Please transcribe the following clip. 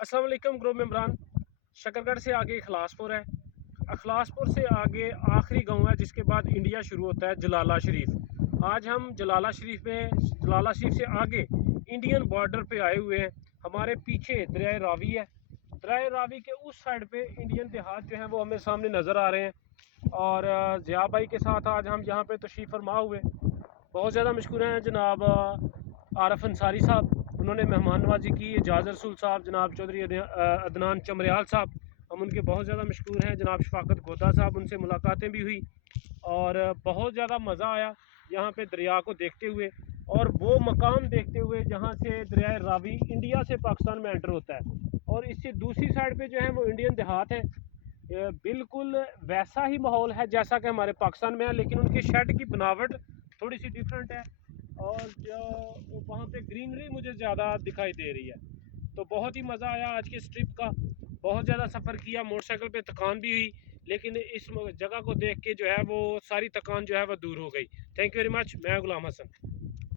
अस्सलाम वालेकुम ग्रुप मेम्बरान। शकरगढ़ से आगे अखलासपुर है। अखलासपुर से आगे आखिरी गांव है जिसके बाद इंडिया शुरू होता है जलाला शरीफ। आज हम जलाला शरीफ से आगे इंडियन बॉर्डर पे आए हुए हैं। हमारे पीछे दरिया रावी है। दरिया रावी के उस साइड पे इंडियन देहात जो है वो हमें सामने नज़र आ रहे हैं। और ज़िया भाई के साथ आज हम यहाँ पे तशरीफ़ फरमा हुए। बहुत ज़्यादा मशहूर हैं जनाब आरफ अंसारी साहब, उन्होंने मेहमान नवाजी की। एजाज रसूल साहब, जनाब चौधरी अदनान चमरियाल साहब, हम उनके बहुत ज़्यादा मशहूर हैं। जनाब शफाकत गोदा साहब, उनसे मुलाकातें भी हुई और बहुत ज़्यादा मज़ा आया यहाँ पे दरिया को देखते हुए और वो मकाम देखते हुए जहाँ से दरिया रावी इंडिया से पाकिस्तान में एंटर होता है। और इससे दूसरी साइड पे जो है वो इंडियन देहात है। बिल्कुल वैसा ही माहौल है जैसा कि हमारे पाकिस्तान में है, लेकिन उनकी शेड की बनावट थोड़ी सी डिफरेंट है और जो वहाँ पे ग्रीनरी मुझे ज़्यादा दिखाई दे रही है। तो बहुत ही मज़ा आया आज के इस ट्रिप का। बहुत ज़्यादा सफ़र किया, मोटरसाइकिल पे थकान भी हुई, लेकिन इस जगह को देख के जो है वो सारी थकान जो है वो दूर हो गई। Thank you very much. मैं गुलाम हसन।